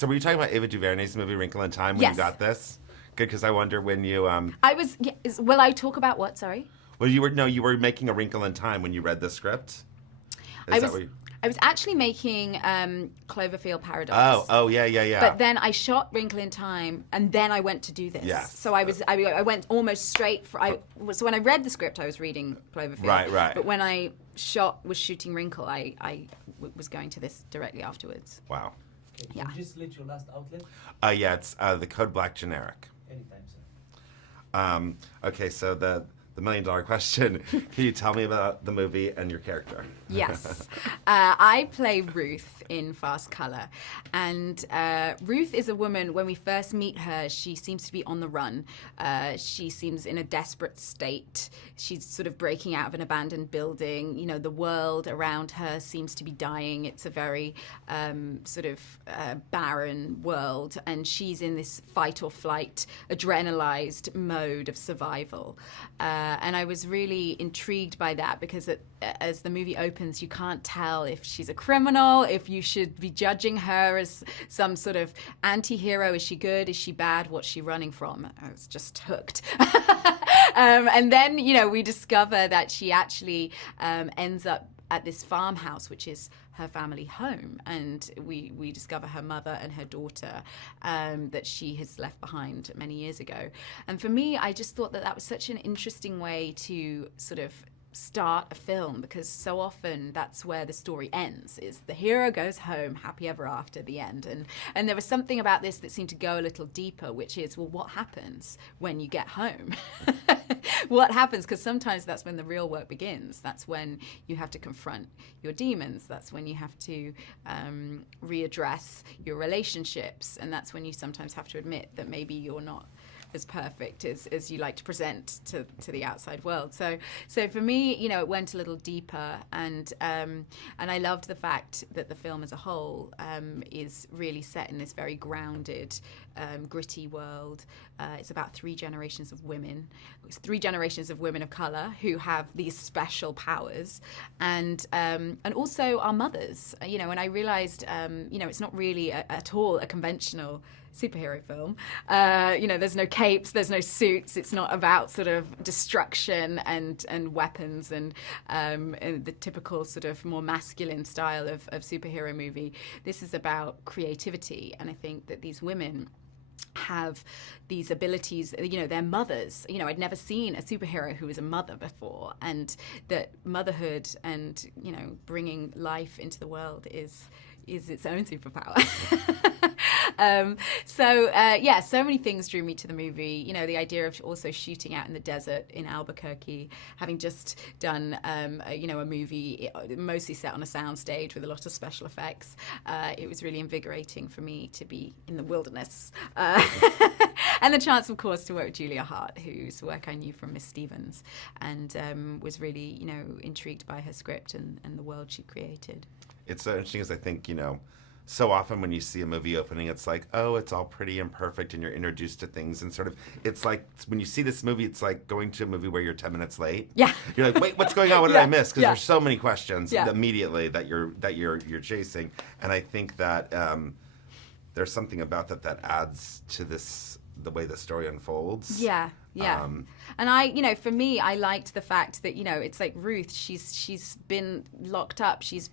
So were you talking about Ava DuVernay's movie Wrinkle in Time when Yes. you got this? Good, because I wonder when you. Will I talk about what? Sorry. Well, you were making A Wrinkle in Time when you read the script. I was actually making Cloverfield Paradox. Oh, yeah. But then I shot Wrinkle in Time, and then I went to do this. Yes. So I went almost straight. So when I read the script, I was reading Cloverfield. Right. But when I was shooting Wrinkle, I was going to this directly afterwards. Wow. Okay, Yeah. Can you just list your last outlet? Yeah, it's the Codeblack generic. Anytime, sir. Okay, so the $1 million question. Can you tell me about the movie and your character? Yes. I play Ruth in Fast Color. And Ruth is a woman, when we first meet her, she seems to be on the run. She seems in a desperate state. She's sort of breaking out of an abandoned building. You know, the world around her seems to be dying. It's a very barren world. And she's in this fight or flight, adrenalized mode of survival. And I was really intrigued by that because as the movie opens, you can't tell if she's a criminal, if you should be judging her as some sort of anti-hero. Is she good? Is she bad? What's she running from? I was just hooked. And then, we discover that she actually ends up at this farmhouse, which is her family home, and we discover her mother and her daughter that she has left behind many years ago. And for me, I just thought that was such an interesting way to sort of start a film, because so often that's where the story ends, is the hero goes home happy ever after, the end. And there was something about this that seemed to go a little deeper, which is, well, what happens when you get home? What happens? Because sometimes that's when the real work begins. That's when you have to confront your demons. That's when you have to readdress your relationships. And that's when you sometimes have to admit that maybe you're not as perfect as you like to present to the outside world. So for me, it went a little deeper, and I loved the fact that the film as a whole is really set in this very grounded, gritty world. It's about 3 generations of women. It's 3 generations of women of color who have these special powers, and also our mothers. And I realized, it's not really at all a conventional superhero film. There's no capes, there's no suits. It's not about sort of destruction and weapons and the typical sort of more masculine style of superhero movie. This is about creativity, and I think that these women have these abilities. They're mothers. I'd never seen a superhero who was a mother before, and that motherhood and bringing life into the world is its own superpower. So many things drew me to the movie. The idea of also shooting out in the desert in Albuquerque, having just done a movie mostly set on a soundstage with a lot of special effects. It was really invigorating for me to be in the wilderness. And the chance, of course, to work with Julia Hart, whose work I knew from Miss Stevens, and was really, intrigued by her script and the world she created. It's so interesting, as I think, so often when you see a movie opening, it's like, oh, it's all pretty and perfect, and you're introduced to things, and sort of, it's like, when you see this movie, it's like going to a movie where you're 10 minutes late. Yeah. You're like, wait, what's going on? What did I miss? Because Yeah. there's so many questions Yeah. immediately that you're chasing, and I think that there's something about that adds to the way the story unfolds. Yeah. And for me, I liked the fact that, it's like Ruth, she's been locked up, she's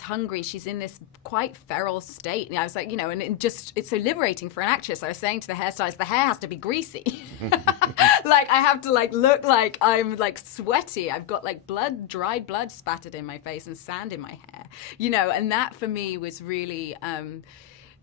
hungry, she's in this quite feral state. And I was like, and it's so liberating for an actress. I was saying to the hairstylist, the hair has to be greasy. Like, I have to look like I'm sweaty. I've got dried blood spattered in my face and sand in my hair, and that for me was really,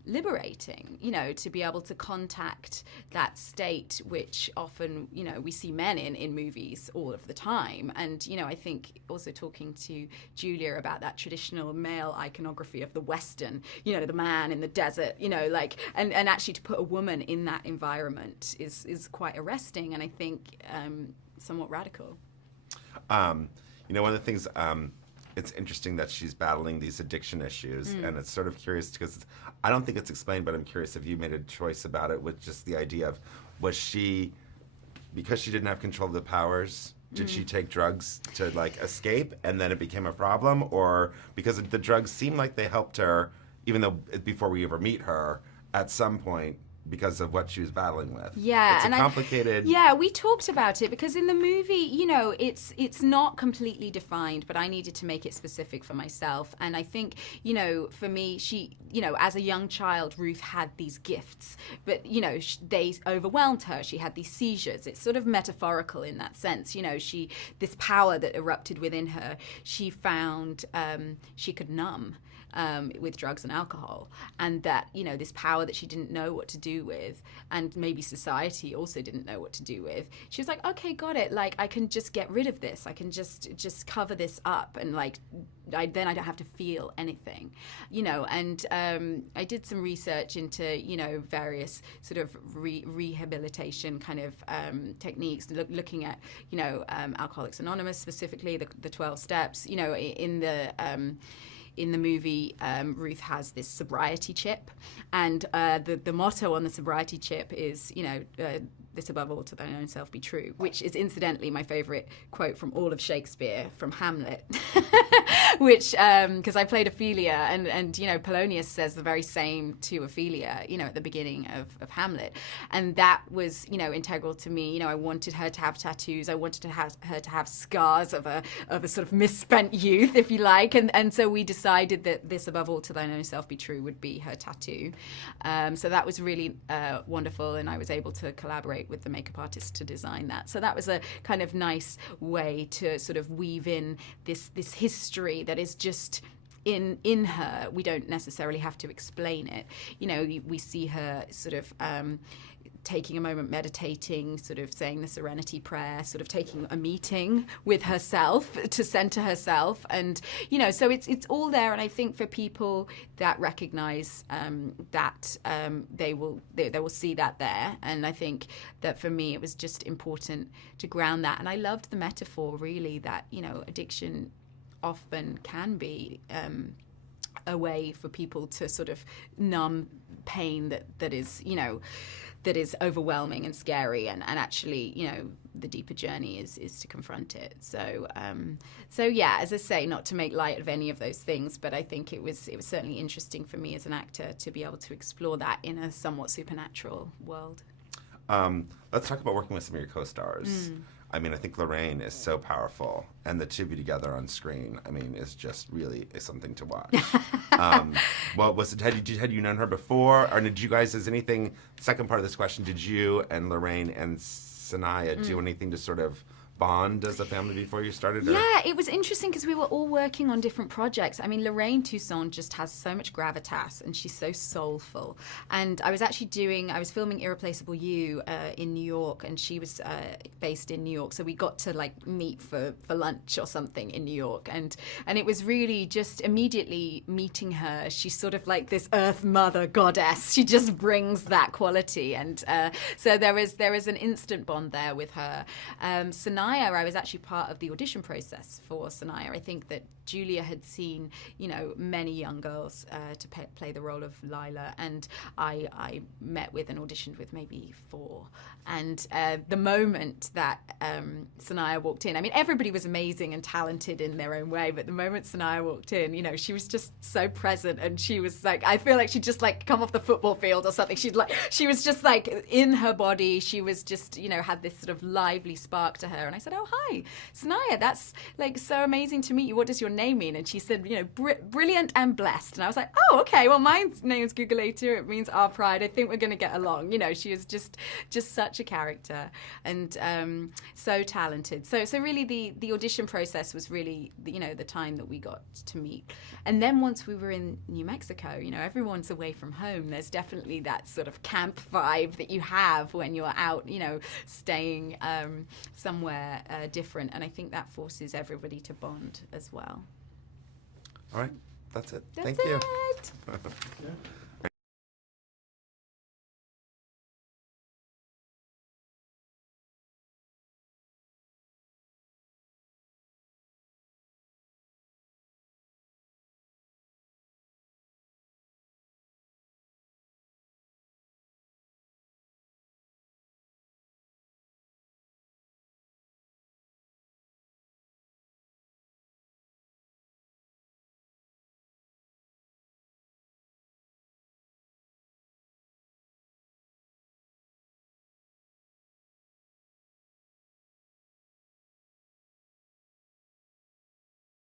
liberating, to be able to contact that state, which often, we see men in movies all of the time. And, I think also talking to Julia about that traditional male iconography of the Western, the man in the desert, and actually to put a woman in that environment is quite arresting, and I think somewhat radical. One of the things, it's interesting that she's battling these addiction issues, and it's sort of curious because I don't think it's explained, but I'm curious if you made a choice about it with just the idea of, was she, because she didn't have control of the powers, did she take drugs to escape and then it became a problem, or because the drugs seemed like they helped her even though before we ever meet her, at some point, because of what she was battling with. Yeah, it's and a complicated. Yeah, we talked about it because in the movie, you know, it's not completely defined, but I needed to make it specific for myself. And I think, you know, for me, she, you know, as a young child, Ruth had these gifts, but you know, they overwhelmed her. She had these seizures. It's sort of metaphorical in that sense. You know, this power that erupted within her, she found she could numb. With drugs and alcohol, and that, you know, this power that she didn't know what to do with, and maybe society also didn't know what to do with. She was like, okay, got it. Like, I can just get rid of this. I can just cover this up, and like, then I don't have to feel anything, you know. And I did some research into, you know, various sort of rehabilitation kind of techniques, looking at, you know, Alcoholics Anonymous specifically, the 12 steps, you know, in the movie, Ruth has this sobriety chip, and the motto on the sobriety chip is, you know, this above all to thine own self be true, which is incidentally my favorite quote from all of Shakespeare, from Hamlet, which, because I played Ophelia, and you know, Polonius says the very same to Ophelia, you know, at the beginning of Hamlet. And that was, you know, integral to me. You know, I wanted her to have tattoos. I wanted her to have scars of a sort of misspent youth, if you like. And so we decided that this above all to thine own self be true would be her tattoo. So that was really wonderful, and I was able to collaborate with the makeup artist to design that. So that was a kind of nice way to sort of weave in this history that is just in her. We don't necessarily have to explain it. You know, we see her sort of taking a moment, meditating, sort of saying the Serenity Prayer, sort of taking a meeting with herself to center herself. And, you know, so it's all there. And I think for people that recognize that, they will see that there. And I think that for me, it was just important to ground that. And I loved the metaphor, really, that, you know, addiction often can be a way for people to sort of numb pain that is, you know, that is overwhelming and scary, and actually, you know, the deeper journey is to confront it. So yeah, as I say, not to make light of any of those things, but I think it was certainly interesting for me as an actor to be able to explore that in a somewhat supernatural world. Let's talk about working with some of your co-stars. I mean, I think Lorraine is so powerful, and the two of you together on screen, I mean, is just really something to watch. Well, had you known her before, or did you guys? Is anything? Second part of this question: did you and Lorraine and Saniyya do anything to sort of bond as a family before you started? Or? Yeah, it was interesting because we were all working on different projects. I mean, Lorraine Toussaint just has so much gravitas, and she's so soulful. And I was filming Irreplaceable You in New York, and she was based in New York. So we got to like meet for lunch or something in New York. And it was really just immediately meeting her. She's sort of like this Earth Mother goddess. She just brings that quality. And so there is an instant bond there with her. Saniyya, I was actually part of the audition process for Saniyya. I think that Julia had seen, you know, many young girls to play the role of Lila, and I met with and auditioned with maybe 4. And the moment that Saniyya walked in, I mean, everybody was amazing and talented in their own way, but the moment Saniyya walked in, you know, she was just so present, and she was like, I feel like she'd just like come off the football field or something. She was just like in her body. She was just, you know, had this sort of lively spark to her. And I said, oh, hi, Saniyya, that's like so amazing to meet you. What does your name mean? And she said, you know, brilliant and blessed. And I was like, oh, okay, well, my name's Gugu Mbatha-Raw. It means our pride. I think we're going to get along. You know, she is just such a character, and so talented. So really the audition process was really, you know, the time that we got to meet. And then once we were in New Mexico, you know, everyone's away from home. There's definitely that sort of camp vibe that you have when you're out, you know, staying somewhere different. And I think that forces everybody to bond as well. All right, that's it. That's Thank you. it. Yeah.